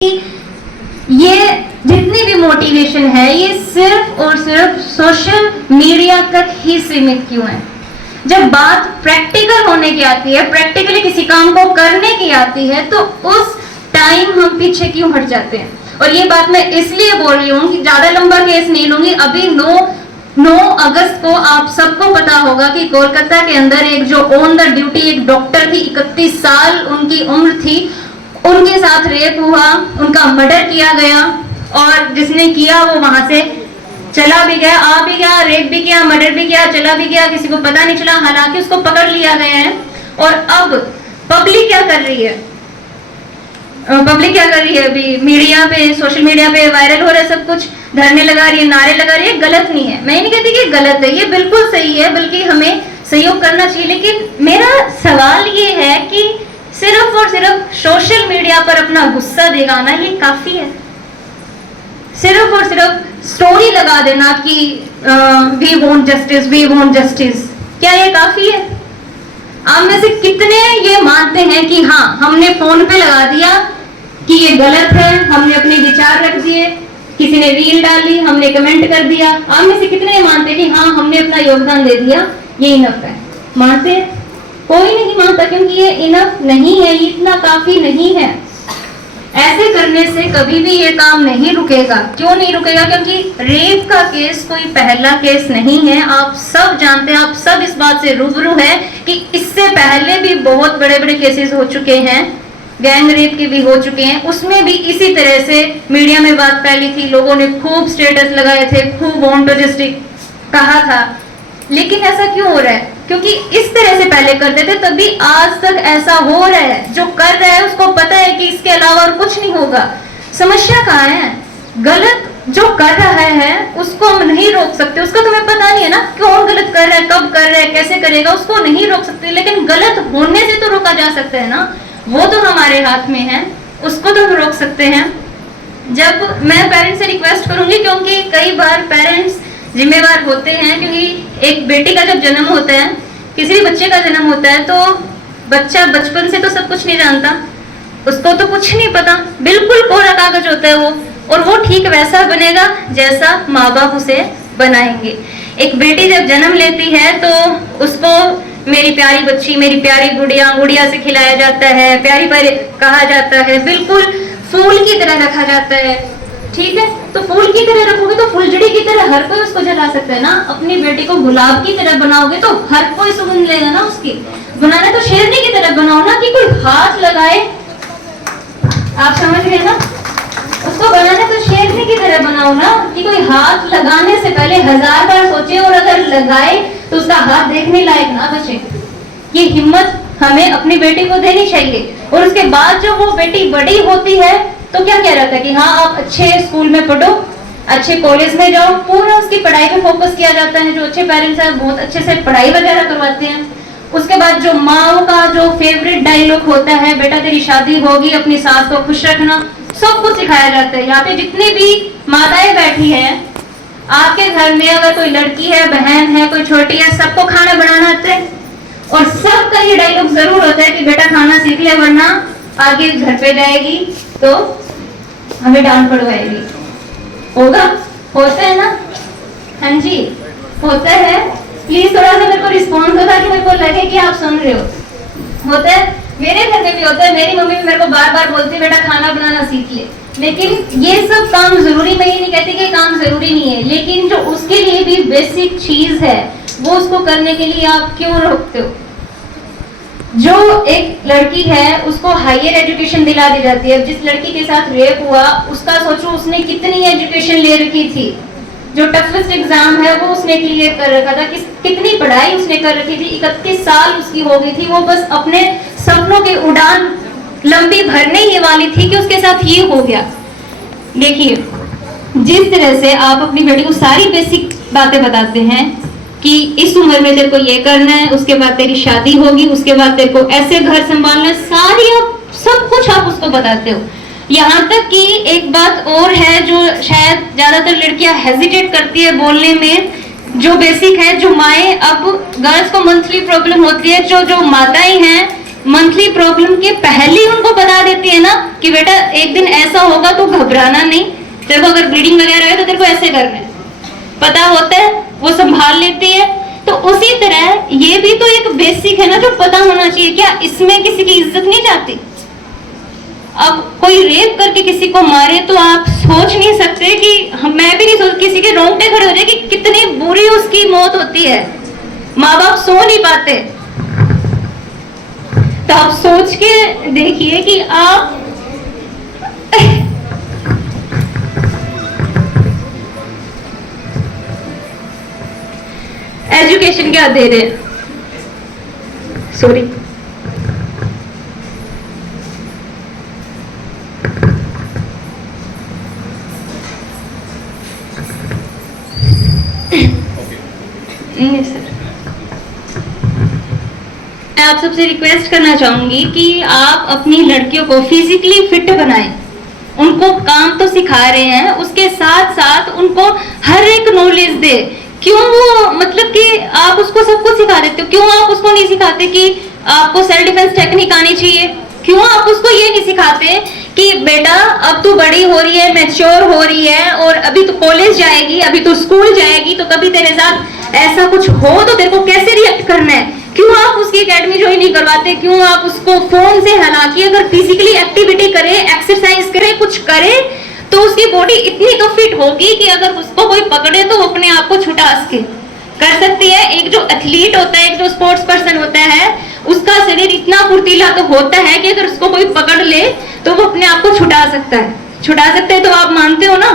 ये जितनी भी मोटिवेशन है ये सिर्फ और सिर्फ सोशल मीडिया तक ही सीमित क्यों है। जब बात प्रैक्टिकल होने की आती है, प्रैक्टिकली किसी काम को करने की आती है, तो उस टाइम हम पीछे क्यों हट जाते हैं। और ये बात मैं इसलिए बोल रही हूँ कि ज्यादा लंबा केस नहीं लूंगी। अभी 9 अगस्त को आप सबको पता होगा कि कोलकाता के अंदर एक जो ऑन द ड्यूटी एक डॉक्टर थी, 31 साल उनकी उम्र थी, उनके साथ रेप हुआ, उनका मर्डर किया गया और जिसने किया वो वहां से चला भी गया, आ भी गया, रेप भी किया, मर्डर भी किया, चला भी गया, किसी को पता नहीं चला, हालांकि उसको पकड़ लिया गया है। और अब पब्लिक क्या कर रही है, अभी मीडिया पे, सोशल मीडिया पे वायरल हो रहा है सब कुछ, धरने लगा रही है, नारे लगा रही है। गलत नहीं है, मैं नहीं कहती कि गलत है, ये बिल्कुल सही है, बल्कि हमें सहयोग करना चाहिए। लेकिन मेरा सवाल ये है कि सिर्फ और सिर्फ सोशल मीडिया पर अपना गुस्सा दिखाना ये काफी है? सिर्फ और सिर्फ स्टोरी लगा देना कि we want justice, we want justice, क्या ये काफी है? आप में से कितने ये मानते हैं कि हाँ हमने फोन पे लगा दिया कि ये गलत है, हमने अपने विचार रख दिए, किसी ने रील डाली, हमने कमेंट कर दिया। आप में से कितने मानते हैं कि हाँ हमने अपना योगदान दे दिया, ये इनफ है? मानते हैं? कोई नहीं मानता, क्योंकि ये इनफ नहीं है, ये इतना काफी नहीं है। ऐसे करने से कभी भी ये काम नहीं रुकेगा। क्यों नहीं रुकेगा? क्योंकि रेप का केस कोई पहला केस नहीं है। आप सब जानते हैं, आप सब इस बात से रूबरू है कि इससे पहले भी बहुत बड़े बड़े केसेस हो चुके हैं, गैंग रेप के भी हो चुके हैं। उसमें भी इसी तरह से मीडिया में बात फैली थी, लोगों ने खूब स्टेटस लगाए थे, खूब वांट जस्टिस कहा था। लेकिन ऐसा क्यों हो रहा है? क्योंकि इस तरह से पहले करते थे, तभी आज तक ऐसा हो रहा है। जो कर रहा है उसको पता है कि इसके अलावा और कुछ नहीं होगा। समस्या कहाँ है? गलत जो कर रहा है उसको हम नहीं रोक सकते, उसका तुम्हें पता नहीं है ना कौन गलत कर रहा है, कब कर रहा है, कैसे करेगा, उसको नहीं रोक सकते। लेकिन गलत होने से तो रोका जा सकता है ना, वो तो हमारे हाथ में है, उसको तो हम रोक सकते हैं। जब मैं पेरेंट्स से रिक्वेस्ट करूंगी, क्योंकि कई बार पेरेंट्स जिम्मेवार होते हैं, क्योंकि एक बेटी का जब जन्म होता है, किसी भी बच्चे का जन्म होता है, तो बच्चा बचपन से तो सब कुछ नहीं जानता, उसको तो कुछ नहीं पता, बिल्कुल कोरा कागज होता है वो, और वो ठीक वैसा बनेगा जैसा माँ बाप उसे बनाएंगे। एक बेटी जब जन्म लेती है तो उसको मेरी प्यारी बच्ची, मेरी प्यारी गुड़िया, गुड़िया से खिलाया जाता है, प्यारी प्यारी कहा जाता है, बिल्कुल फूल की तरह रखा जाता है। ठीक है, तो फूल की तरह रखोगे तो फुलझड़ी की तरह हर कोई उसको जला सकता है ना। अपनी बेटी को गुलाब की तरह बनाओगे तो हर कोई सुगंध लेगा ना उसकी। बनाना तो शेरनी की तरह बनाओ ना, कि कोई हाथ लगाए। आप समझ रहे ना? उसको बनाना तो शेरनी की तरह बनाओ ना, कि कोई हाथ लगाने से पहले 1000 बार सोचे, और अगर लगाए तो उसका हाथ देखने लायक ना बचे। ये हिम्मत हमें अपनी बेटी को देनी चाहिए। और उसके बाद जब वो बेटी बड़ी होती है तो क्या कह रहा था कि हाँ आप अच्छे स्कूल में पढ़ो, अच्छे कॉलेज में जाओ, पूरा उसकी पढ़ाई पे फोकस किया जाता है। जो अच्छे पेरेंट्स हैं बहुत अच्छे से पढ़ाई वगैरह करवाते हैं। उसके बाद जो माँ का जो फेवरेट डायलॉग होता है, बेटा तेरी शादी होगी, अपनी सास को खुश रखना, सब कुछ सिखाया जाता है। यहाँ पे जितनी भी माताएं बैठी है, आपके घर में अगर कोई लड़की है, बहन है, कोई छोटी है, सबको खाना बनाना आता है, और सबका ये डायलॉग जरूर होता है कि बेटा खाना सीख ले, वरना आगे घर पे जाएगी तो हमें डांट पड़वाएगी। होगा? होता है ना? हाँ जी होता है। प्लीज थोड़ा सा मेरे को रिस्पॉन्स हो, ताकि मेरे को लगे कि आप सुन रहे हो। होता है, मेरे घर में भी होता है। मेरी मम्मी भी मेरे को बार बार बोलती है बेटा खाना बनाना सीख ले। लेकिन ये सब काम जरूरी, मैं ये नहीं कहती कि काम जरूरी नहीं है, लेकिन जो उसके लिए भी बेसिक चीज है वो उसको करने के लिए आप क्यों रोकते हो? जो एक लड़की है उसको हायर एजुकेशन दिला दी जाती है। जिस लड़की के साथ रेप हुआ उसका सोचो उसने कितनी एजुकेशन ले रखी थी, जो टफेस्ट एग्जाम है वो उसने क्लियर कर रखा था, कितनी पढ़ाई उसने कर रखी थी, 31 साल उसकी हो गई थी। वो बस अपने सपनों की उड़ान लंबी भरने ही वाली थी कि उसके साथ ये हो गया। देखिए, जिस तरह से आप अपनी बेटी को सारी बेसिक बातें बताते हैं कि इस उम्र में तेरे को ये करना है, उसके बाद तेरी शादी होगी, उसके बाद तेरे को ऐसे घर संभालना है, सारी आप सब कुछ आप उसको बताते हो। यहाँ तक कि एक बात और है जो शायद ज्यादातर लड़कियां हेजिटेट करती है बोलने में, जो बेसिक है, जो माएँ, अब गर्ल्स को मंथली प्रॉब्लम होती है, जो माताएं हैं मंथली प्रॉब्लम के पहले ही उनको बता देती है ना कि बेटा एक दिन ऐसा होगा तो घबराना नहीं, तेरे को अगर ब्लीडिंग वगैरह है तो तेरे को ऐसे करना है, पता होता है, वो संभाल लेती है। तो उसी तरह ये भी तो एक बेसिक है ना जो पता होना चाहिए। क्या इसमें किसी की इज्जत नहीं जाती? अब कोई रेप करके किसी को मारे तो आप सोच नहीं सकते कि मैं भी नहीं सोच, किसी के रोंगटे खड़े हो जाए कि कितनी बुरी उसकी मौत होती है, माँ बाप सो नहीं पाते। तो आप सोच के देखिए कि आप एजुकेशन क्या दे रहे हैं। सॉरी, नहीं सर, मैं आप सबसे रिक्वेस्ट करना चाहूंगी कि आप अपनी लड़कियों को फिजिकली फिट बनाएं। उनको काम तो सिखा रहे हैं, उसके साथ साथ उनको हर एक नॉलेज दे। क्यों वो मतलब कि आप उसको सब कुछ सिखा देते हो, क्यों आप उसको नहीं सिखाते कि आपको सेल्फ डिफेंस टेक्निक आनी चाहिए? क्यों आप उसको ये नहीं सिखाते कि बेटा अब तू बड़ी हो रही है, मैच्योर हो रही है और अभी तू कॉलेज जाएगी, अभी तू स्कूल जाएगी, तो कभी तेरे साथ ऐसा कुछ हो तो तेरे को कैसे रिएक्ट करना है? क्यों आप उसकी एकेडमी ज्वाइन नहीं करवाते? क्यों आप उसको फोन से, हालांकि अगर फिजिकली एक्टिविटी करे, एक्सरसाइज करे, कुछ करे तो उसकी बॉडी इतनी तो फिट होगी कि अगर उसको कोई पकड़े तो वो अपने आप को छुटा सके, कर सकती है। एक जो एथलीट होता है, एक जो स्पोर्ट्स पर्सन होता है, उसका शरीर इतना फुर्तीला तो होता है कि अगर उसको कोई पकड़ ले तो वो अपने आप को छुटा सकता है। तो आप मानते हो ना?